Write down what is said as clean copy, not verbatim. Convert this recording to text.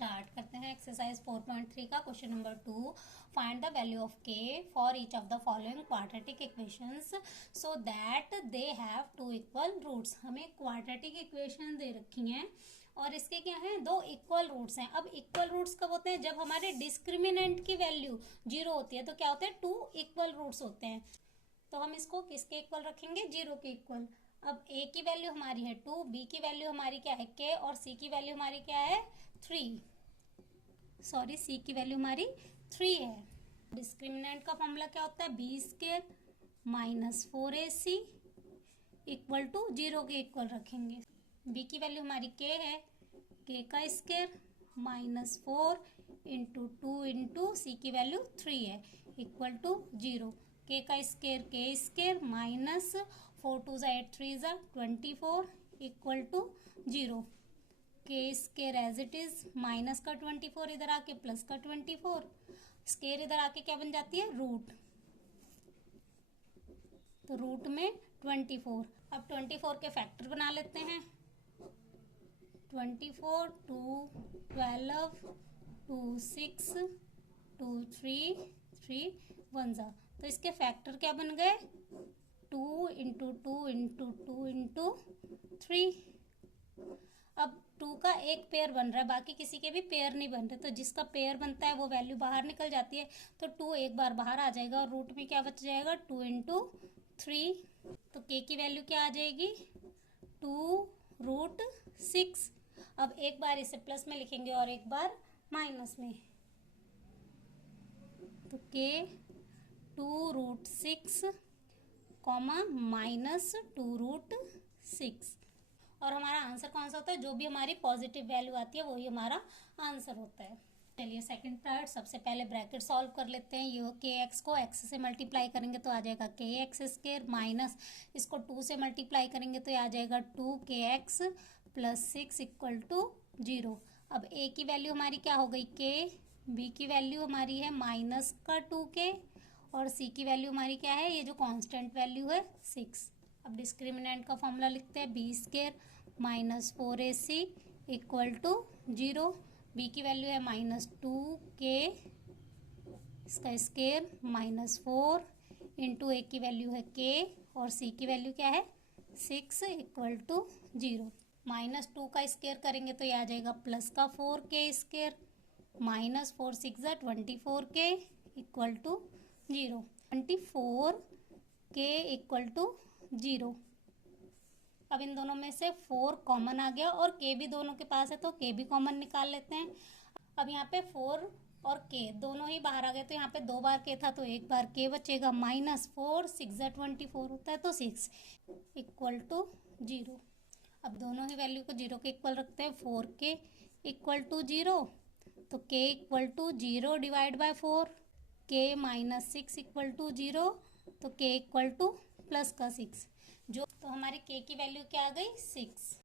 Start करते हैं exercise 4.3 का question number 2। Find the value of k for each of the following quadratic equations so that they have two equal roots. हमें quadratic equation दे रखी हैं और इसके क्या हैं, दो इक्वल रूट्स हैं। अब इक्वल रूट्स कब होते हैं? जब हमारे डिस्क्रिमिनेंट की वैल्यू 0 होती है तो क्या होते हैं, टू इक्वल रूट्स होते हैं। तो हम इसको किसके इक्वल रखेंगे? 0 के इक्वल। अब a की वैल्यू हमारी है 2, b की वैल्यू हमारी क्या है k और c की वैल्यू हमारी क्या है 3। सॉरी, c की वैल्यू हमारी 3 है। डिस्क्रिमिनेंट का फॉर्मूला क्या होता है? b square minus 4ac equal to 0 के इक्वल रखेंगे। b की वैल्यू हमारी k है, k का square minus 4 into 2 into C की वैल्यू 3 है इक्वल टू 0। k का स्क्वायर k square minus 4 2 8 3 24 equal to 0। k square as it is, minus का 24 इधर आके प्लस का 24, स्क्वायर इधर आके क्या बन जाती है? रूट। तो रूट में 24। अब 24 के फैक्टर बना लेते हैं। 24 2 12 2 6 2 3 3 1 जा। तो इसके फैक्टर क्या बन गए? 2 इंटू 2 इंटू 2 इंटू 3। अब 2 का एक पेयर बन रहा है, बाकी किसी के भी पेयर नहीं बन रहे। तो जिसका पेयर बनता है वो वैल्यू बाहर निकल जाती है, तो 2 एक बार बाहर आ जाएगा और रूट में क्या बच जाएगा? 2 इंटू 3। तो k की वैल्यू क्या आ जाएगी? 2 रूट 6। अब एक बार इसे प्लस में लिखेंगे और एक बार माइनस में। तो k 2 root 6 comma minus 2 root 6। और हमारा आंसर कौन सा होता है? जो भी हमारी पॉजिटिव वैल्यू आती है वही हमारा आंसर होता है। चलिए सेकंड पार्ट, सबसे पहले ब्रैकेट सॉल्व कर लेते हैं। ये के एक्स को एक्स से मल्टीप्लाई करेंगे तो आ जाएगा के एक्स स्क्वायर माइनस इसको 2 से मल्टीप्लाई करेंगे तो आ जाएगा 2 के एक्स प्लस 6 इक्वल टू 0। अब ए की वैल्यू हमारी क्या हो गई? के। बी की वैल्यू हमारी है माइनस का 2k और सी की वैल्यू हमारी क्या है? ये जो कांस्टेंट वैल्यू है 6। अब डिस्क्रिमिनेंट का फॉर्मूला लिखते हैं। B square minus 4ac equal to 0। B की वैल्यू है माइनस 2k, इसका स्क्वायर माइनस 4 इंटू ए की वैल्यू है k और सी की वैल्यू क्या है? 6 इक्वल टू 0। माइनस 2 का स्क्वायर करेंगे तो ये आ जाएगा प्लस का 4k square minus 4 6 24k equal to 0। 24k equal to 0। अब इन दोनों में से 4 कॉमन आ गया और k भी दोनों के पास है तो k भी कॉमन निकाल लेते हैं। अब यहाँ पे 4 और k दोनों ही बाहर आ गए तो यहाँ पे 2 बार k था तो एक बार k बचेगा। माइनस 4 6 24 होता है तो 6 इक्वल टू 0। अब दोनों ही वैल्यू को 0 के इक्वल रखते हैं। 4k इक्वल टू 0 तो k equal to 0 divide by 4। k minus 6 equal to 0 तो k इक्वल टू प्लस का 6। जो तो हमारी k की वैल्यू क्या आ गई? 6।